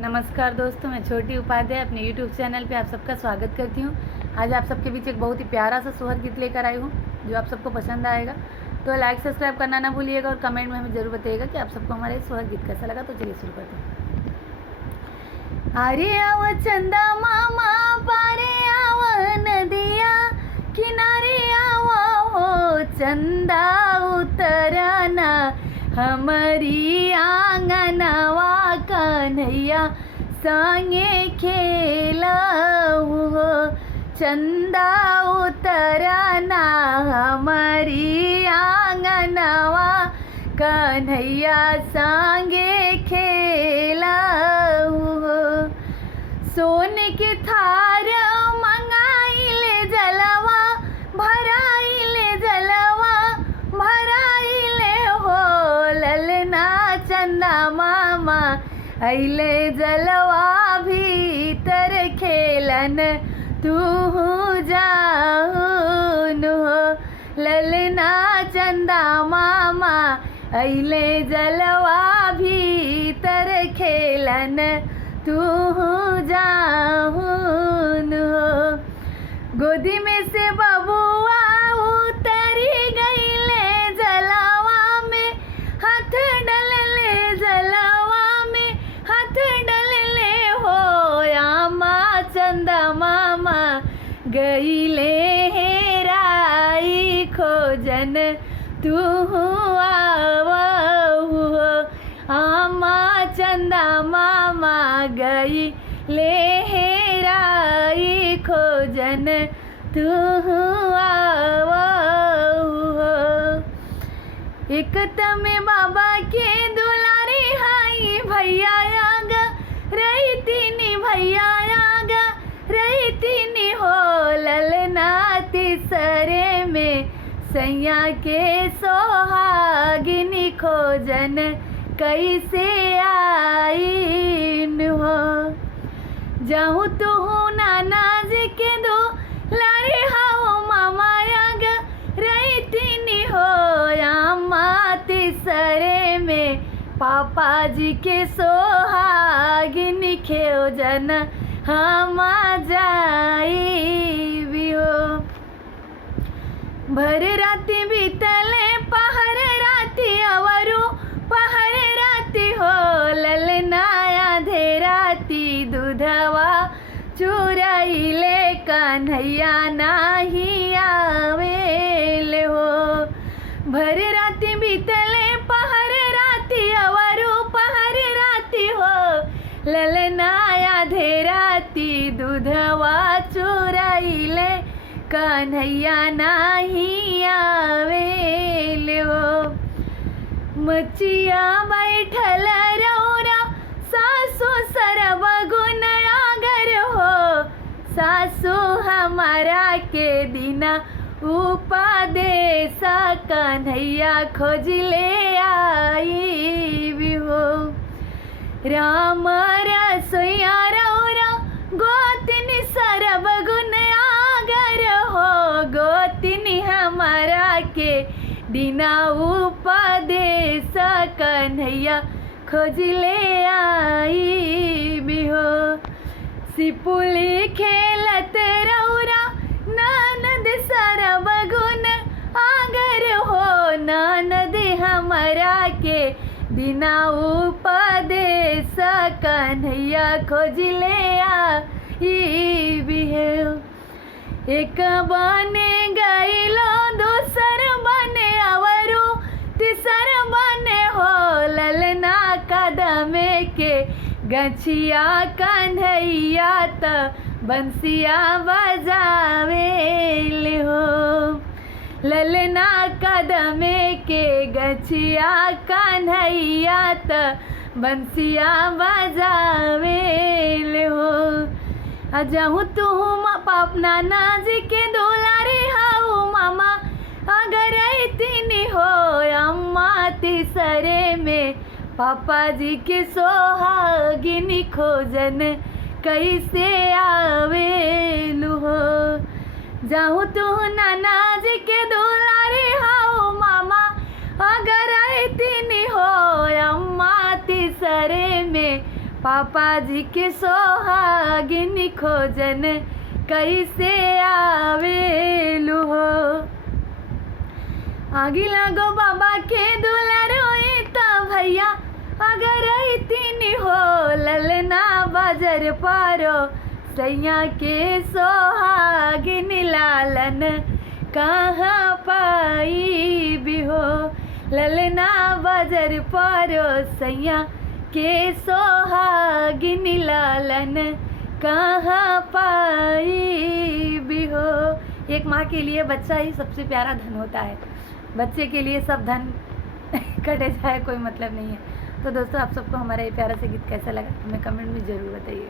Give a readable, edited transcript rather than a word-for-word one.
नमस्कार दोस्तों, मैं छोटी उपाध्याय अपने YouTube चैनल पे आप सबका स्वागत करती हूँ। आज आप सबके बीच एक बहुत ही प्यारा सा सोहर गीत लेकर आई हूँ जो आप सबको पसंद आएगा। तो लाइक सब्सक्राइब करना ना भूलिएगा और कमेंट में हमें ज़रूर बताइएगा कि आप सबको हमारे सोहर गीत कैसा लगा। तो चलिए शुरू करते हैं। अरे आव चंदा मामा पारे आव नदिया किनारे आव हो चंदा उतरना हमारी आंगनवा कन्हैया संगे खेलऊ हो चंदा उतरना हमारी आंगनवा कन्हैया संगे खेलऊ हो। सोन के थार मंगाइले जलवा भराइले जलवा भराइले हो ललना चंदा मामा अइले जलवा भीतर खेलन तू जाऊन हो ललना चंदा मामा अइले जलवा भीतर खेलन तू जाऊन हो। गोदी में से बबुआ उतरी गईले जलवा में हाथ डलले जलवा में हाथ डलले हो आमा चंदा मामा गईले हेराई खोजन तू आवहु हो आमा चंदा मामा गई ले हेराई खोजन तू आवहु हो। एक तमे बाबा के दुलारे हाई भैया आगा रही तीनी भैया आगा रही तीनी हो ललना तीसरे में सैया के सोहागिनी खोजन कैसे आईन हो। जाऊँ तो हूँ नाना जी के दो लारे हाओ मामा आगा रही तीनी हो आमा तीसरे में पापा जी के सोहागिनी खोजन हम जाई भी हो। भर राती बीतले पहर राती अवरु पहर राती हो ललनाया धे राती दूधवा चुराइले कन्हैया नाही आवेले हो। भर राती बीतले पहर राती अवरु पहर राती हो ललनाया धे राती दूधवा चुराइले कन्हैया नाही आवेले हो। मचिया बैठल रौरा सासू सरब गुन आगर हो सासू हमारा के दिना उपदेश कन्हैया खोज ले आई भी हो। राम रसोइया रौरा गोतिनी सरब गुन आगर हो गोतिनी हमारा के दिना उपदेश कन्हैया खोज ले आई भी हो। सिपुली खेलत रौरा ननद सरब गुन आगर हो ननद हमारा के दिना उपदेश कन्हैया खोज ले आई भी हो। एक बने गईलो दूसर बने अवरु तीसर बने हो ललना कदमे के गछिया कन्हैया त बंसिया बजावेले हो ललना कदमे के गछिया कन्हैया त बंसिया बजावेले हो। अजहू तू नाना जी के दुलारे हाउ मामा अगर तीनी हो अम्मा तीसरे में पापा जी के सोहागिनी खोजन कैसे आवेलू हो। जाऊँ तू नाना जी के दुलारे हाउ मामा अगर तीनी हो अम्मा तीसरे में पापा जी के सोहागिन खोजन कैसे आवेलू हो। आगी लागो बाबा के दुलरोए त भैया अगर तीन हो ललना बाजर पारो सैया के सोहागिन लालन कहाँ पाई भी हो। ललना बाजर पारो सैया के सोहागिन लालन कहाँ पाई भी हो। एक माँ के लिए बच्चा ही सबसे प्यारा धन होता है। बच्चे के लिए सब धन कटे जाए कोई मतलब नहीं है। तो दोस्तों, आप सबको हमारा ये प्यारा सा गीत कैसा लगा हमें कमेंट में ज़रूर बताइए।